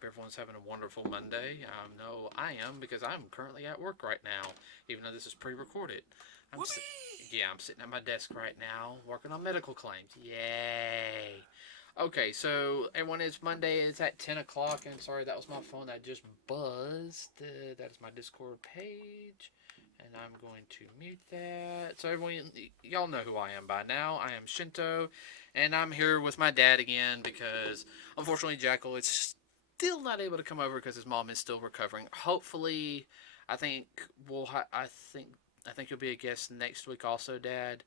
hope everyone's having a wonderful Monday. No, I am because I'm currently at work right now, even though this is pre-recorded. I'm si- yeah, I'm sitting at my desk right now working on medical claims. Yay! Okay, so everyone, it's Monday. It's at 10 o'clock. And sorry, that was my phone that just buzzed. That is my Discord page. And I'm going to mute that. So everyone, y'all know who I am by now. I am Shinto, and I'm here with my dad again because unfortunately Jackal is still not able to come over because his mom is still recovering. Hopefully, I think I think you'll be a guest next week also, Dad.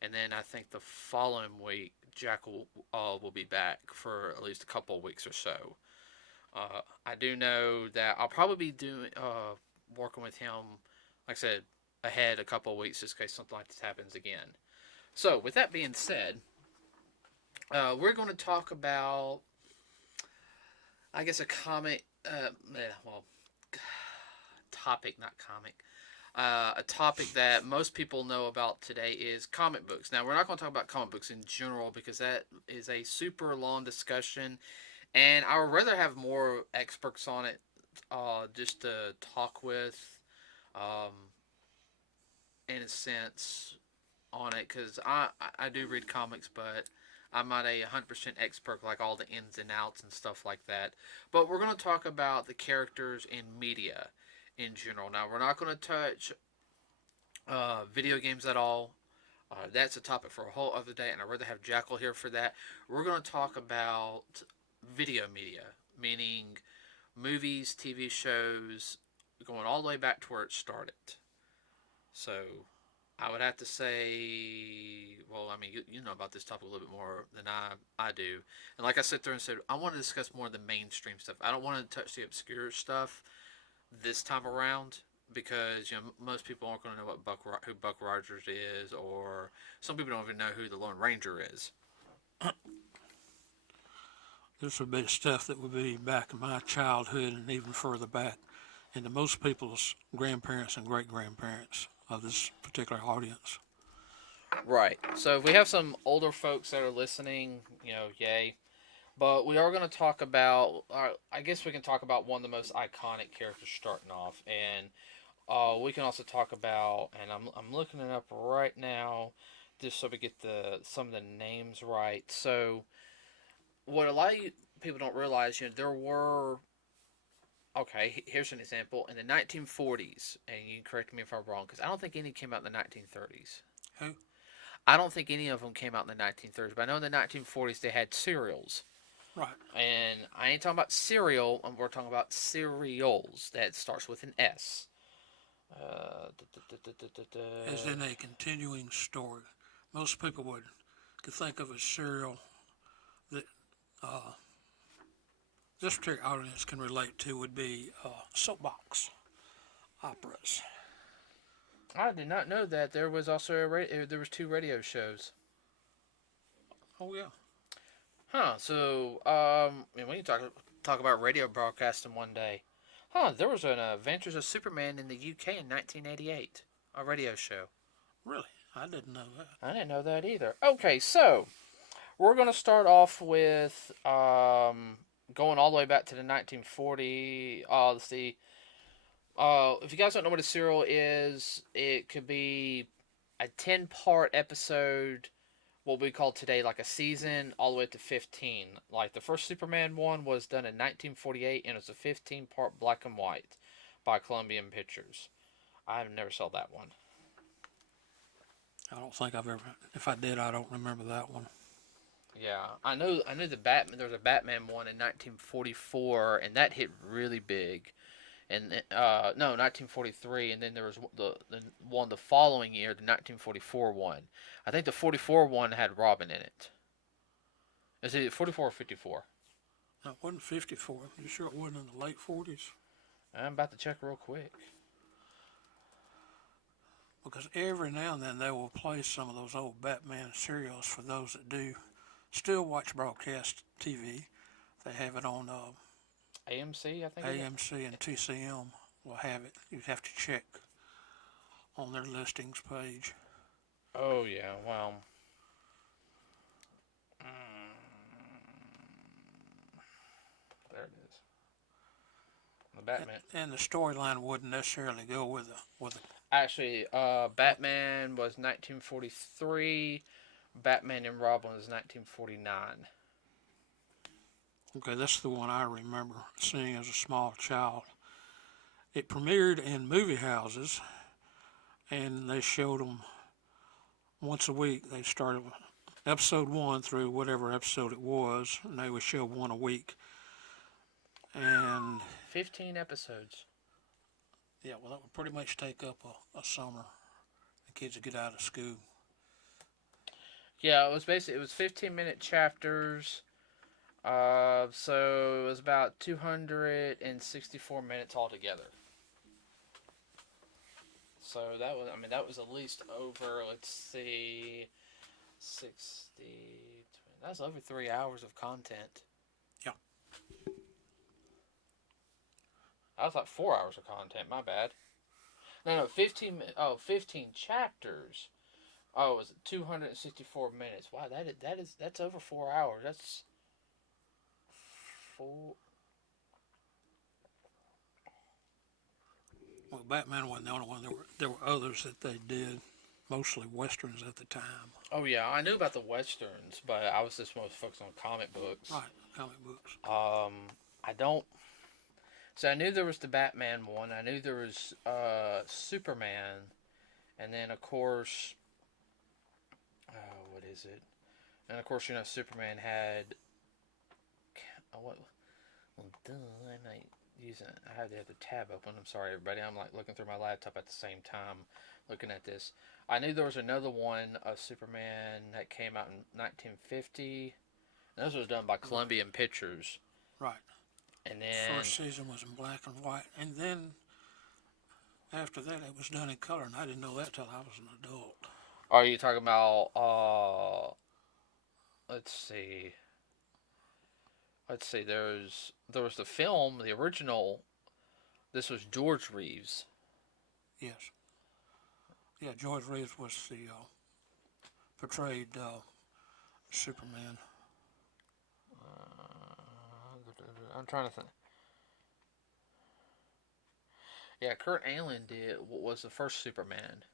And then I think the following week Jackal will be back for at least a couple of weeks or so. I do know that I'll probably be doing working with him, like I said, ahead a couple of weeks just in case something like this happens again. So, with that being said, we're going to talk about, I guess, a comic, well, topic, not comic. A topic that most people know about today is comic books. Now, we're not going to talk about comic books in general because that is a super long discussion, and I would rather have more experts on it just to talk with, um, in a sense, on it because I do read comics, but I'm not a 100% expert like all the ins and outs and stuff like that. But we're going to talk about the characters in media in general. Now, we're not going to touch video games at all. That's a topic for a whole other day, and I'd rather have Jackal here for that. We're going to talk about video media, meaning movies, TV shows, going all the way back to where it started. So, I would have to say, well, I mean, you know about this topic a little bit more than I do. And like I sat there and said, I want to discuss more of the mainstream stuff. I don't want to touch the obscure stuff this time around because most people aren't going to know who Buck Rogers is, or some people don't even know who the Lone Ranger is. This would be stuff that would be back in my childhood and even further back into most people's grandparents and great-grandparents of this particular audience. Right. So if we have some older folks that are listening, yay. But we are going to talk about, I guess we can talk about one of the most iconic characters starting off. And we can also talk about, and I'm looking it up right now just so we get some of the names right. So what a lot of people don't realize, there were, okay, here's an example. In the 1940s, and you can correct me if I'm wrong, because I don't think any came out in the 1930s. Who? I don't think any of them came out in the 1930s, but I know in the 1940s they had serials. Right. And I ain't talking about cereal, we're talking about cereals. That starts with an S. As in a continuing story. Most people could think of a serial that this particular audience can relate to would be soapbox operas. I did not know that there was also there was two radio shows. Oh yeah. Huh. So we can talk about radio broadcasting one day. Huh. There was an Adventures of Superman in the UK in 1988, a radio show. Really? I didn't know that. I didn't know that either. Okay, so we're going to start off with going all the way back to the 1940. Let's see. If you guys don't know what a serial is, it could be a 10-part episode, what we call today like a season, all the way to 15. Like the first Superman one was done in 1948, and it was a 15-part black and white by Columbia Pictures. I have never saw that one. I don't think I've ever. If I did, I don't remember that one. Yeah, I know the Batman. There was a Batman one in 1944, and that hit really big. And no, 1943, and then there was the one the following year, the 1944 one. I think the 44 one had Robin in it. Is it 44 or 54? No, it wasn't 54. You sure it wasn't in the late 40s? I'm about to check real quick. Because every now and then they will play some of those old Batman serials for those that do still watch broadcast TV. They have it on AMC, I think. AMC and TCM will have it. You'd have to check on their listings page. Oh yeah, well. There it is. The Batman. And the storyline wouldn't necessarily go with the. Actually, Batman was 1943. Batman and Robin was 1949. Okay, that's the one I remember seeing as a small child. It premiered in movie houses, and they showed them once a week. They started episode 1 through whatever episode it was, and they would show one a week. And 15 episodes. yeah, well, that would pretty much take up a summer. The kids would get out of school. Yeah, it was 15-minute chapters. So it was about 264 minutes altogether. So that was at least over, let's see, 60, 20, that was over 3 hours of content. Yeah. That was like 4 hours of content, my bad. No, 15 chapters. Oh, it was 264 minutes. Wow, that's over 4 hours. That's four. Well, Batman wasn't the only one. There were others that they did, mostly westerns at the time. Oh yeah, I knew about the westerns, but I was just most focused on comic books. Right, comic books. I don't. So I knew there was the Batman one. I knew there was Superman, and then of course, what is it? And of course, Superman had. What? Well, duh, I'm not using. I have the other tab open. I'm sorry, everybody. I'm like looking through my laptop at the same time, looking at this. I knew there was another one of Superman that came out in 1950. And this was done by Columbia Pictures. Right. And then First season was in black and white, and then after that it was done in color, and I didn't know that till I was an adult. Are you talking about? Let's see. There was the film, the original. This was George Reeves. Yes. Yeah, George Reeves was the portrayed Superman. I'm trying to think. Yeah, Kurt Allen was the first Superman.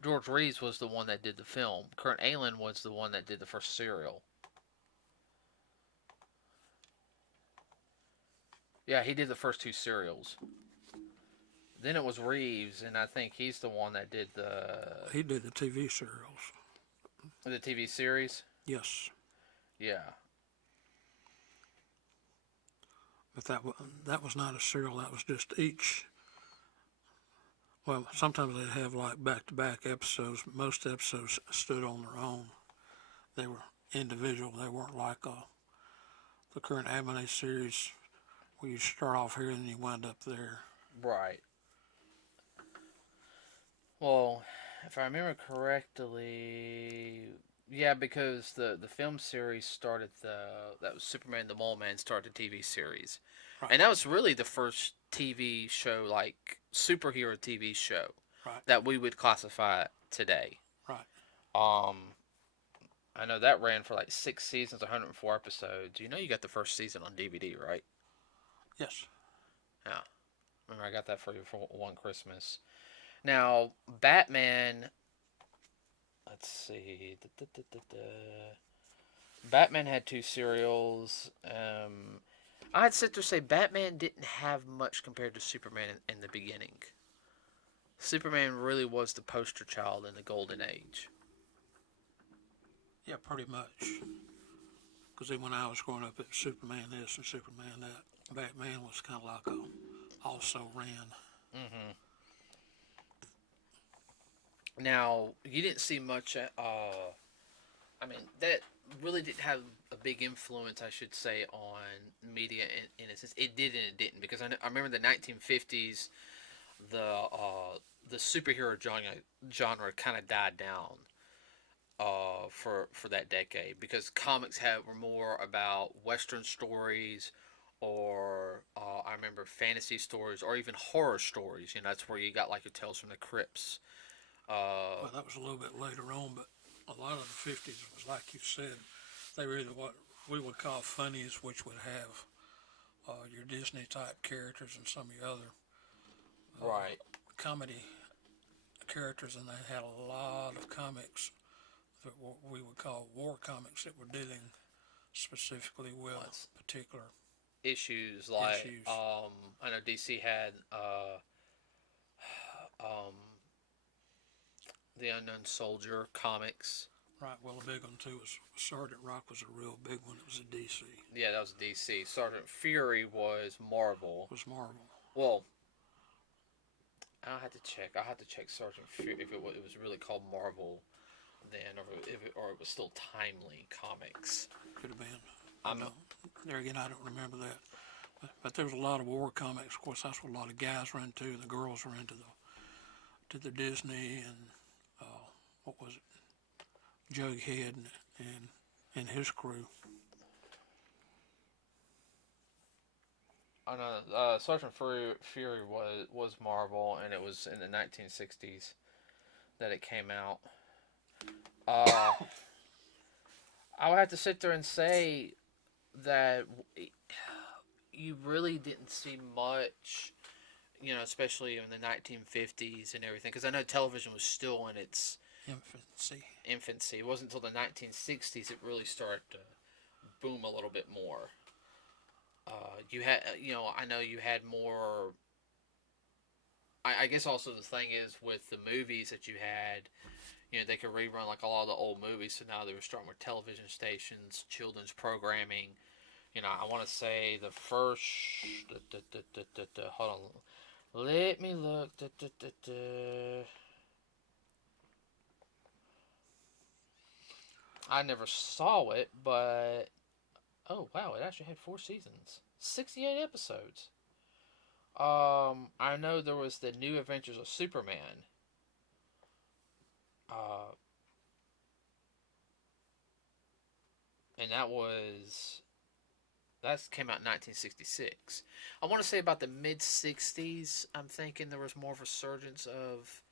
George Reeves was the one that did the film. Kurt Allen was the one that did the first serial. Yeah, he did the first 2 serials. Then it was Reeves, and I think he's the one that did He did the TV serials. The TV series? Yes. Yeah. But that was not a serial. That was just each. Well, sometimes they'd have like back-to-back episodes. But most episodes stood on their own. They were individual. They weren't like the current anime series where you start off here and you wind up there. Right. Well, if I remember correctly, yeah, because the film series started that was Superman the Mole Man started the TV series. Right. And that was really the first TV show, like superhero TV show, right, that we would classify today. Right. I know that ran for like 6 seasons, 104 episodes. You got the first season on DVD, right? Yes. Yeah. Remember, I got that for you for one Christmas. Now, Batman. Let's see. Batman had 2 serials. I'd sit there and say Batman didn't have much compared to Superman in the beginning. Superman really was the poster child in the golden age. Yeah, pretty much. Because then when I was growing up, it was Superman this and Superman that. Batman was kind of like a also ran. Mm-hmm. Now, you didn't see much. That really didn't have a big influence, I should say, on media in a sense. It did and it didn't, because I remember the 1950s, the superhero genre kind of died down for that decade, because comics were more about Western stories, or I remember fantasy stories, or even horror stories. That's where you got like your Tales from the Crypts. Well, that was a little bit later on, but a lot of the 50s was, like you said, they were either what we would call funnies, which would have Disney type characters and some of the other Right. comedy characters, and they had a lot of comics that we would call war comics that were dealing specifically with particular Issues like issues. I know DC had um, the Unknown Soldier comics. Right. Well, a big one too was Sergeant Rock was a real big one. It was a DC. Yeah, that was DC. Sergeant Fury was Marvel. Was Marvel. Well, I'll have to check. I'll have to check Sergeant Fury if it was really called Marvel then, or it was still Timely Comics. Could have been. There again, I don't remember that. But there was a lot of war comics. Of course, that's what a lot of guys were into. The girls were into the Disney and what was it? Jughead and his crew. I know Sergeant Fury was Marvel, and it was in the 1960s that it came out. I would have to sit there and say that you really didn't see much, especially in the 1950s and everything, because I know television was still in its infancy. It wasn't until the 1960s it really started to boom a little bit more. You had, I know you had more. I guess also the thing is with the movies that you had, they could rerun like a lot of the old movies. So now they were starting with television stations, children's programming. I want to say the first. Hold on, let me look. I never saw it, but oh wow, it actually had 4 seasons, 68 episodes. I know there was the New Adventures of Superman. And that came out in 1966. I want to say about the mid 60s. I'm thinking there was more of a resurgence of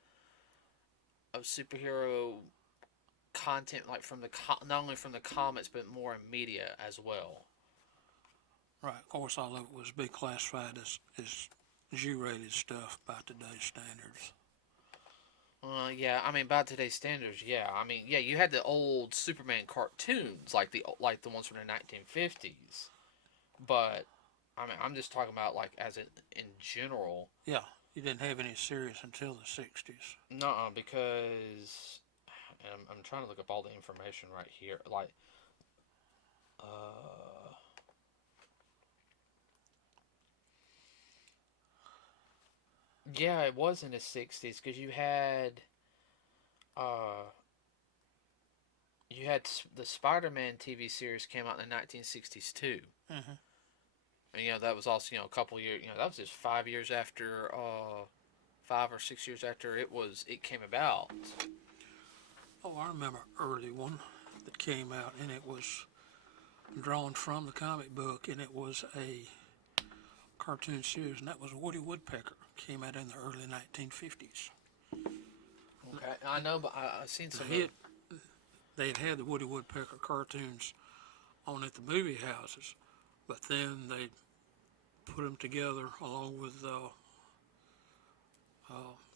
superhero content, like from not only from the comics but more in media as well. Right. Of course, all of it was be classified as G-rated stuff by today's standards. Yeah, I mean by today's standards, yeah. I mean, yeah, you had the old Superman cartoons like the ones from the 1950s, but I mean, I'm just talking about like as in general. Yeah, you didn't have any series until the 60s. No, because I'm trying to look up all the information right here. Like, yeah, it was in the 60s because you had the Spider-Man TV series came out in the 1960s too. Mm-hmm. And that was also a couple years. That was just 5 years after, 5 or 6 years after it came about. Oh, I remember an early one that came out, and it was drawn from the comic book, and it was a cartoon series, and that was Woody Woodpecker. Came out in the early 1950s. Okay, I know, but I've seen some. They had the Woody Woodpecker cartoons on at the movie houses, but then they put them together along with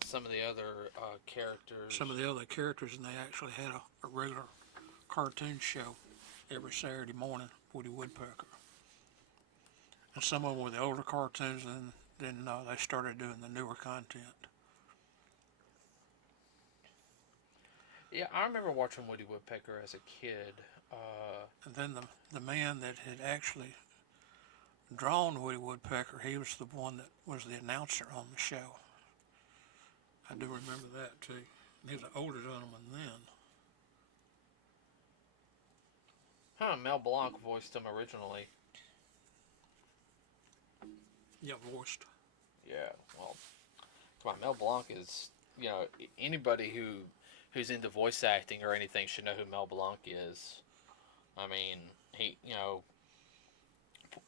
some of the other characters. Some of the other characters, and they actually had a regular cartoon show every Saturday morning, Woody Woodpecker. And some of them were the older cartoons, and then they started doing the newer content. Yeah, I remember watching Woody Woodpecker as a kid. And then the man that had actually drawn Woody Woodpecker, he was the one that was the announcer on the show. I do remember that too. And he was an older gentleman then. Mel Blanc voiced him originally. Yeah, voiced. Yeah, well, come on, Mel Blanc is, anybody who's into voice acting or anything should know who Mel Blanc is. I mean, he,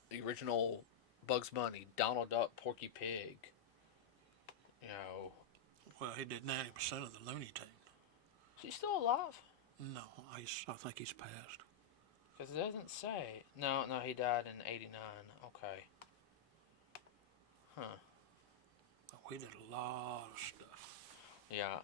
the original Bugs Bunny, Donald Duck, Porky Pig. Well, he did 90% of the Looney Tunes. Is he still alive? No, I think he's passed. Because it doesn't say. No, he died in '89. Okay. he did a lot of stuff. Yeah.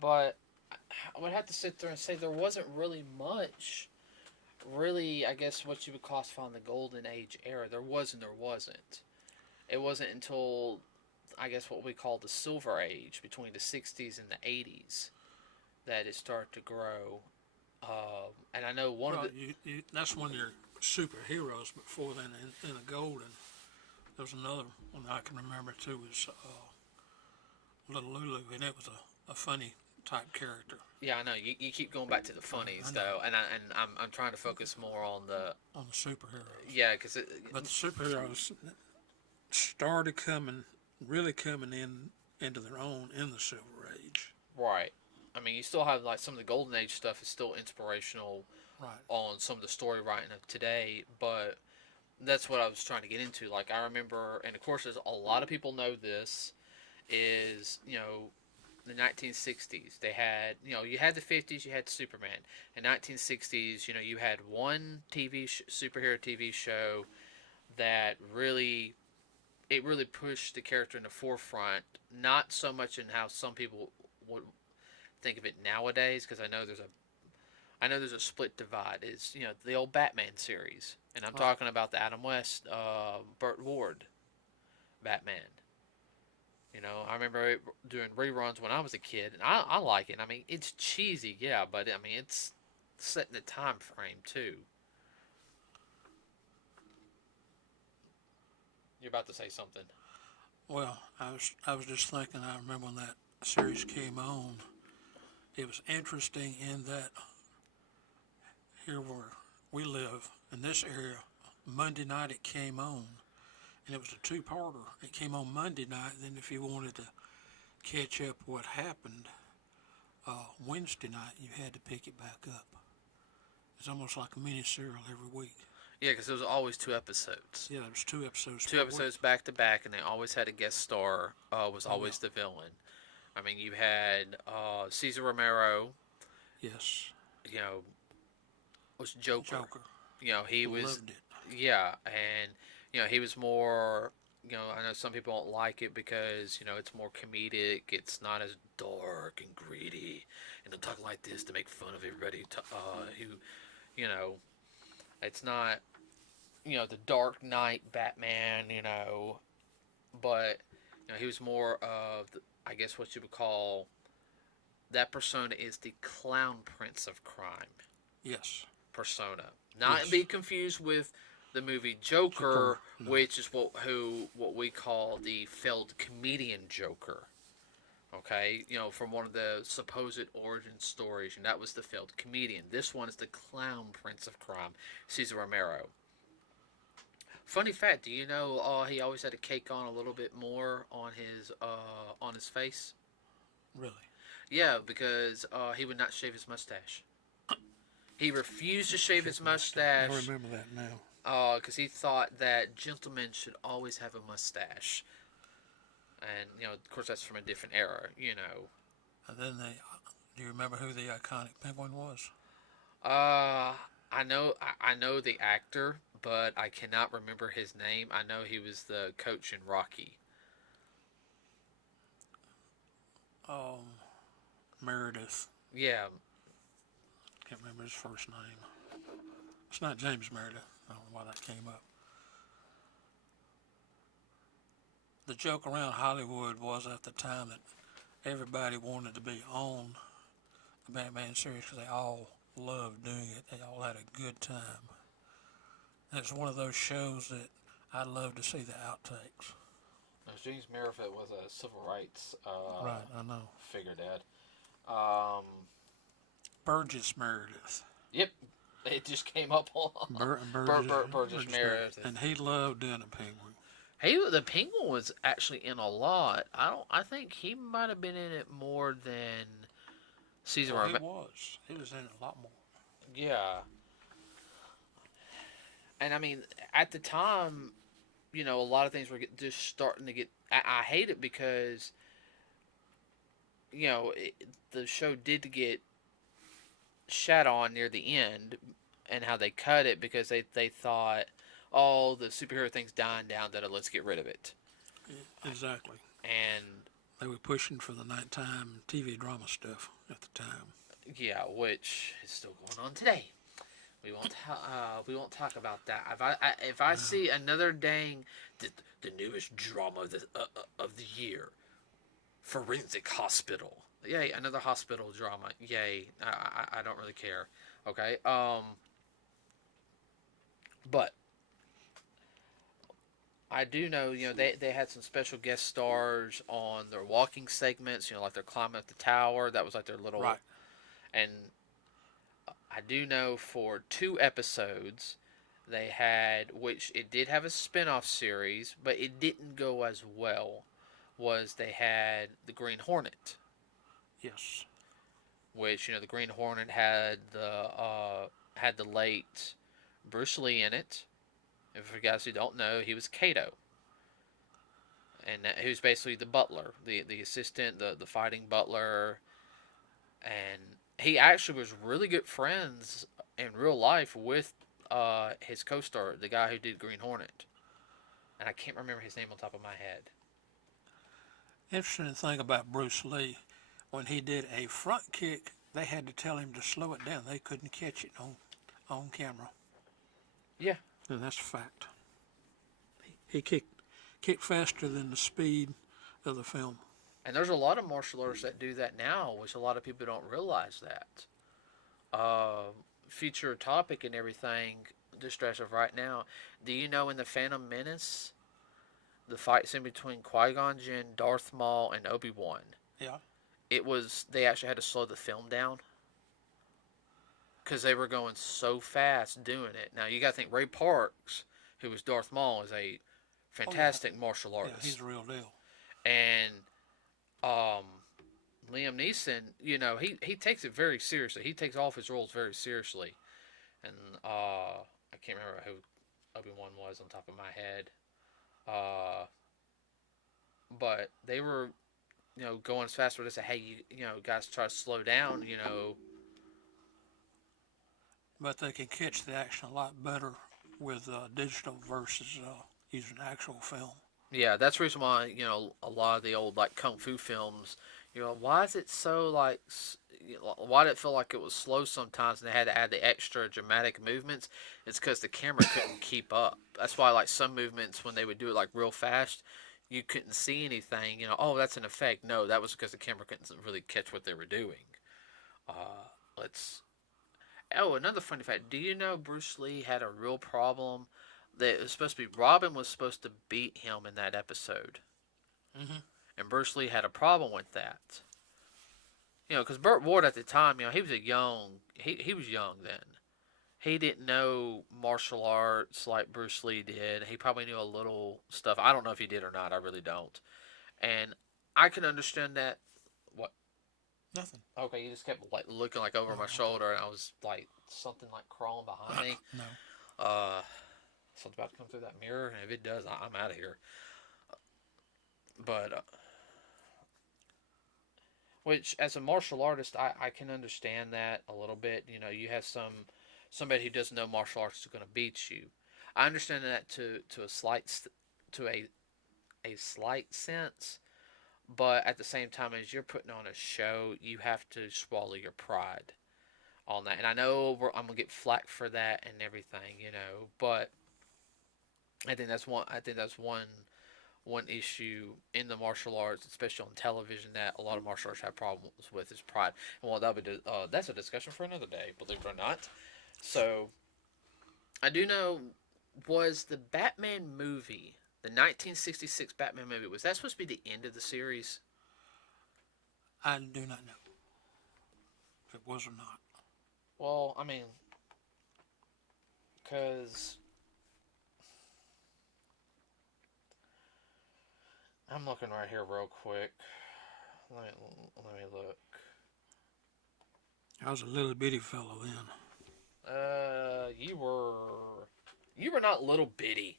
But I would have to sit there and say there wasn't really much. Really, I guess what you would classify in the golden age era. There wasn't. It wasn't until, I guess, what we call the silver age between the 60s and the 80s that it started to grow. And I know one of the... that's when you're superheroes. Before then, in the golden, there was another one I can remember too. Was Little Lulu, and it was a funny type character. Yeah, I know. You keep going back to the funnies though, and I'm trying to focus more on the superheroes. Yeah, because but the superheroes started really coming into their own in the Silver Age. Right. I mean, you still have like some of the Golden Age stuff is still inspirational, right, on some of the story writing of today, but that's what I was trying to get into. Like, I remember, and of course, there's a lot of people know this, is, the 1960s. They had, you had the 50s, you had Superman. In 1960s, you had one superhero TV show that really pushed the character in the forefront. Not so much in how some people would think of it nowadays, because I know there's a split divide. Is the old Batman series, and I'm talking about the Adam West, Burt Ward Batman. I remember doing reruns when I was a kid, and I like it. I mean, it's cheesy, yeah, but I mean, it's set in a time frame too. You're about to say something. Well, I was just thinking. I remember when that series came on. It was interesting in that here where we live in this area, Monday night it came on. And it was a two-parter. It came on Monday night. Then if you wanted to catch up what happened Wednesday night, you had to pick it back up. It's almost like a mini-serial every week. Yeah, because there was always 2 episodes. Yeah, there was 2 episodes. 2 episodes back to back, and they always had a guest star. Was always the villain. I mean, you had Cesar Romero. Yes. Was Joker. He was. Loved it. Yeah, and he was more, I know some people don't like it because, it's more comedic. It's not as dark and greedy. And they'll talk like this to make fun of everybody who, it's not, the Dark Knight Batman, but, he was more of, I guess what you would call, that persona is the clown prince of crime. Yes. Persona. Not be confused with the movie Joker, no. Which is what we call the failed comedian Joker. Okay, from one of the supposed origin stories, and that was the failed comedian. This one is the clown prince of crime, Cesar Romero. Funny fact, do you know he always had a cake on a little bit more on his face? Really? Yeah, because he would not shave his mustache. He refused to shave his mustache. I remember that now. Because he thought that gentlemen should always have a mustache. And, of course, that's from a different era, And then do you remember who the iconic penguin was? I know the actor, but I cannot remember his name. I know he was the coach in Rocky. Meredith. Yeah. Can't remember his first name. It's not James Meredith. I don't know why that came up. The joke around Hollywood was at the time that everybody wanted to be on the Batman series because they all loved doing it. They all had a good time. And it's one of those shows that I'd love to see the outtakes. Now, James Meredith was a civil rights right, I know. Figurehead. Burgess Meredith. Yep. It just came up on Burgess Meredith. And he loved doing a penguin. The penguin was actually in a lot. I think he might have been in it more than Cesar Romero. He was in it a lot more. Yeah. And I mean, at the time, a lot of things were just starting to get. I hate it because, the show did get shat on near the end, and how they cut it because they thought, oh, the superhero thing's dying down, that let's get rid of it. Exactly. And They were pushing for the nighttime TV drama stuff at the time. yeah, which is still going on today. We won't talk about that. If I No. see another dang the newest drama of the year, Forensic Hospital. Yay, another hospital drama. Yay. I don't really care. Okay. But I do know, they had some special guest stars on their walking segments, like they're climbing up the tower. That was like their little. Right. And I do know for 2 episodes, they had, which it did have a spin off series, but it didn't go as well, was they had the Green Hornet. Yes. Which, the Green Hornet had the late Bruce Lee in it. And for guys who don't know, he was Kato. And he was basically the butler, the assistant, the fighting butler. And he actually was really good friends in real life with his co-star, the guy who did Green Hornet. And I can't remember his name on top of my head. Interesting thing about Bruce Lee, when he did a front kick, they had to tell him to slow it down. They couldn't catch it on camera. Yeah. And that's a fact. He kicked faster than the speed of the film. And there's a lot of martial artists that do that now, which a lot of people don't realize that. Feature topic and everything, just as of right now. Do you know in the Phantom Menace, the fight scene between Qui-Gon Jinn, Darth Maul, and Obi-Wan? Yeah. They actually had to slow the film down because they were going so fast doing it. Now you got to think Ray Parks, who was Darth Maul, is a fantastic martial artist. Yeah, he's the real deal. And Liam Neeson, he takes it very seriously. He takes all of his roles very seriously. And I can't remember who Obi-Wan was on top of my head. But they were, going as fast as they say, hey, guys, try to slow down, But they can catch the action a lot better with digital versus using actual film. Yeah, that's the reason why, a lot of the old, like, kung fu films, why is it so, like, why did it feel like it was slow sometimes and they had to add the extra dramatic movements? It's because the camera couldn't keep up. That's why, like, some movements, when they would do it, like, real fast, you couldn't see anything, oh, that's an effect. No, that was because the camera couldn't really catch what they were doing. Another funny fact. Do you know Bruce Lee had a real problem? That it was supposed to be Robin was supposed to beat him in that episode. Mm-hmm. And Bruce Lee had a problem with that. Because Burt Ward at the time, he was he was young then. He didn't know martial arts like Bruce Lee did. He probably knew a little stuff. I don't know if he did or not. I really don't. And I can understand that. What? Nothing. Okay, you just kept like looking like over my shoulder, and I was like something like crawling behind me. No. Something about to come through that mirror, and if it does, I'm out of here. But which, as a martial artist, I can understand that a little bit. You have somebody who doesn't know martial arts is going to beat you. I understand that to a slight sense, but at the same time, as you're putting on a show, you have to swallow your pride on that. And I know I'm gonna get flack for that and everything, but I think that's one issue in the martial arts, especially on television, that a lot of martial arts have problems with is pride. And that's a discussion for another day, believe it or not. So, I do know, was the Batman movie, the 1966 Batman movie, was that supposed to be the end of the series? I do not know if it was or not. Well, I mean, because I'm looking right here real quick. Let me look. I was a little bitty fellow then. You were not little bitty.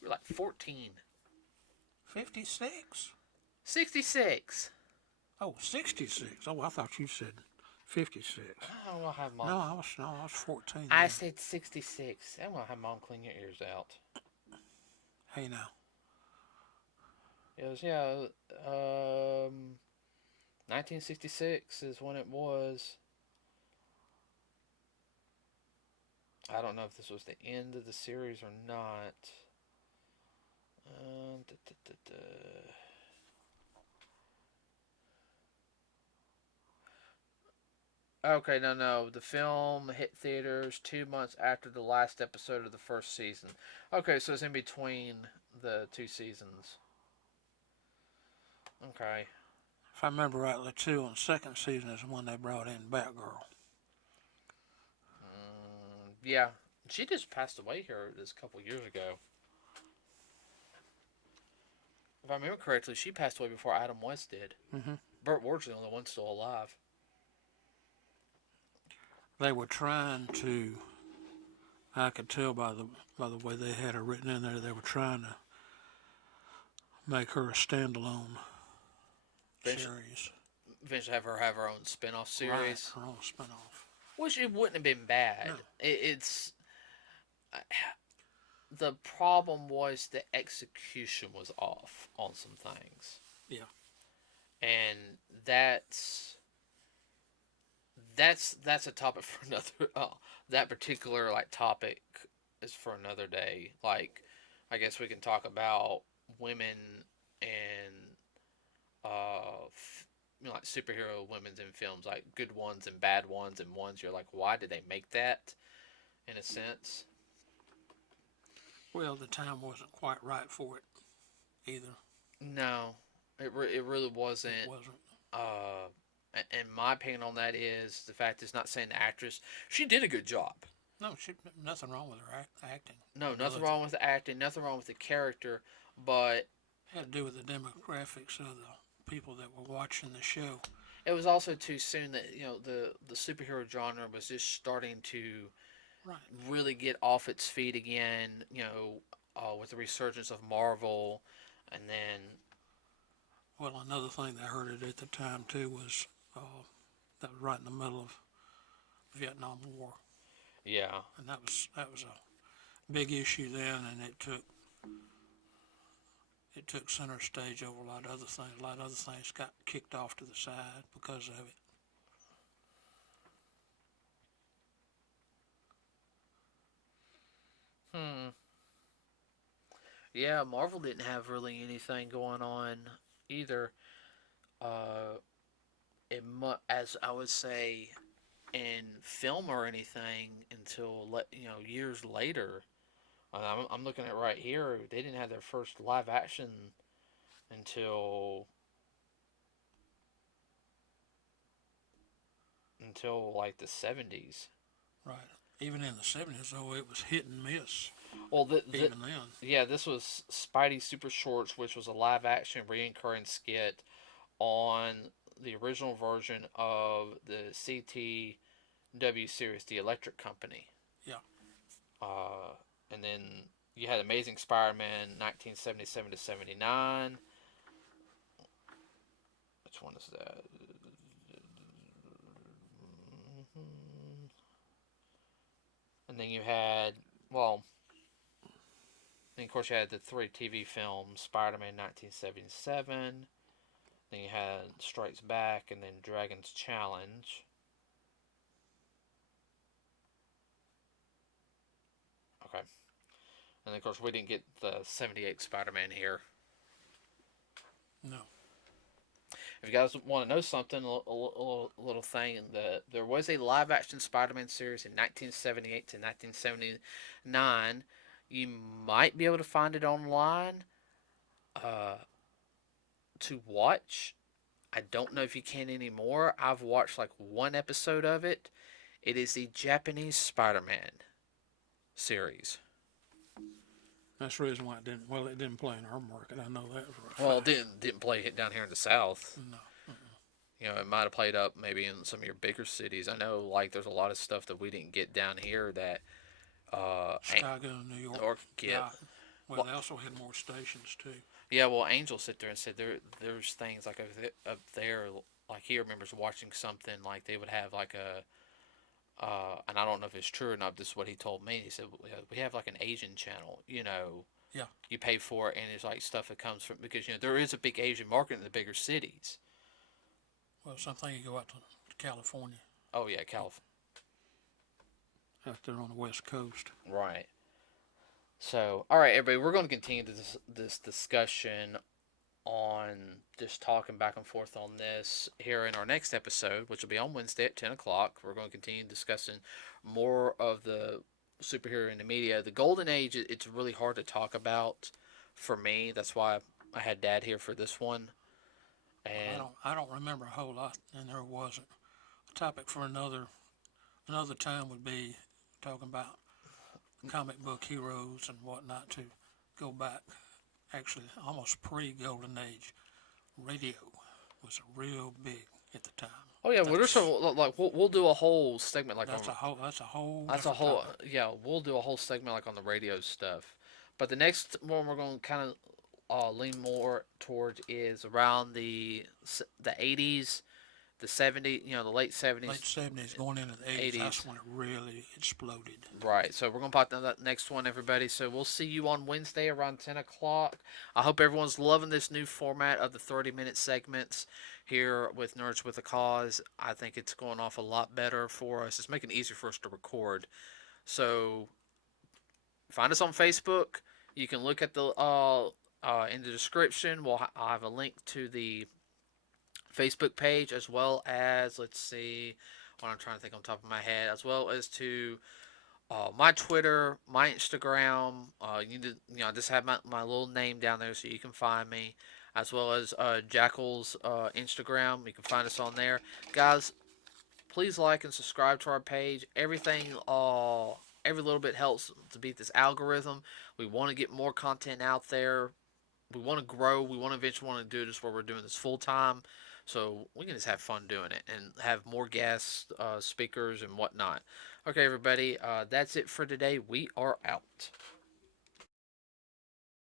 You were like 14. 56? 66. Oh, 66. Oh, I thought you said 56. I don't know how mom. No, I was 14 I then. said 66. I'm gonna have mom clean your ears out. Hey now. It was 1966 is when it was. I don't know if this was the end of the series or not. Da, da, da, da. Okay, no. The film hit theaters 2 months after the last episode of the first season. Okay, so it's in between the two seasons. Okay. If I remember rightly, too, on the second season is when they brought in Batgirl. Yeah. She just passed away here this couple years ago. If I remember correctly, she passed away before Adam West did. Mm-hmm. Burt Ward's the only one still alive. They were trying to. I could tell by the way they had her written in there. They were trying to make her a standalone series. Eventually have her own spin-off series. Right, her own spinoff. Which it wouldn't have been bad. No. It's the problem was the execution was off on some things. Yeah. And that's a topic for another. That particular topic is for another day. Like, I guess we can talk about women and like superhero women's in films, like good ones and bad ones, and ones you're like, why did they make that? In a sense. Well, the time wasn't quite right for it either. No, it really wasn't. It wasn't. And my opinion on that is the fact it's not saying the actress, she did a good job. No, nothing wrong with her acting. No, nothing wrong with the acting, nothing wrong with the character, but it had to do with the demographics of the people that were watching the show. It was also too soon that the superhero genre was just starting to really get off its feet again. With the resurgence of Marvel, and then. Well, another thing that hurt it at the time too was that was right in the middle of Vietnam War. Yeah. And that was a big issue then, and it took center stage over a lot of other things. A lot of other things got kicked off to the side because of it. Yeah, Marvel didn't have really anything going on either. As I would say, in film or anything until years later. I'm looking at right here. They didn't have their first live action until like the 70s. Right. Even in the 70s, though, it was hit and miss. Well, even then. Yeah, this was Spidey Super Shorts, which was a live action recurring skit on the original version of the CTW series, The Electric Company. Yeah. And then you had Amazing Spider-Man 1977 to 79. Which one is that? And then you had, then of course you had the 3 TV films, Spider-Man 1977. Then you had Strikes Back, and then Dragon's Challenge. Okay. And then of course we didn't get the 78 Spider-Man here. No. If you guys want to know something, a little thing, there was a live-action Spider-Man series in 1978 to 1979. You might be able to find it online to watch. I don't know if you can anymore. I've watched like one episode of it. It is the Japanese Spider-Man series. That's the reason why it didn't. Well, it didn't play in our market. I know that for a fact. Well, it didn't play it down here in the South. No. It might have played up maybe in some of your bigger cities. I know, there's a lot of stuff that we didn't get down here that Chicago and New York get. Yeah. Well, they also had more stations too. Yeah, well, Angel sit there and said there's things like up there like he remembers watching something like they would have like a and I don't know if it's true or not. This is what he told me. He said we have like an Asian channel. Yeah. You pay for it, and it's like stuff that comes from because there is a big Asian market in the bigger cities. Well, something you go out to California, Oh yeah, California. out there on the West Coast. Right. So, all right, everybody, we're going to continue this discussion on just talking back and forth on this here in our next episode, which will be on Wednesday at 10 o'clock. We're going to continue discussing more of the superhero in the media. The Golden Age, it's really hard to talk about for me. That's why I had Dad here for this one. And I don't remember a whole lot, and there wasn't. A topic for another time would be talking about comic book heroes and whatnot to go back. Actually, almost pre-Golden Age, radio was real big at the time. oh yeah, well, there's some like we'll do a whole segment like That's on a whole. That's a whole. that's a different whole topic. yeah we'll do a whole segment like on the radio stuff. But the next one we're going to kind of lean more towards is around the 80s, the 70s, the late 70s, Late '70s, going into the '80s. That's when it really exploded. Right. So we're going to pop down that next one, everybody. So we'll see you on Wednesday around 10 o'clock. I hope everyone's loving this new format of the 30-minute segments here with Nerds with a Cause. I think it's going off a lot better for us. It's making it easier for us to record. So find us on Facebook. You can look at the in the description. I'll have a link to the Facebook page as well as, let's see, what I'm trying to think on top of my head, as well as to my Twitter, my Instagram. You need to, just have my little name down there so you can find me, as well as Jackal's Instagram. You can find us on there, guys. Please like and subscribe to our page. Everything, every little bit helps to beat this algorithm. We want to get more content out there. We want to grow. We want to eventually want to do this where we're doing this full time, so we can just have fun doing it and have more guests, speakers, and whatnot. Okay, everybody, that's it for today. We are out.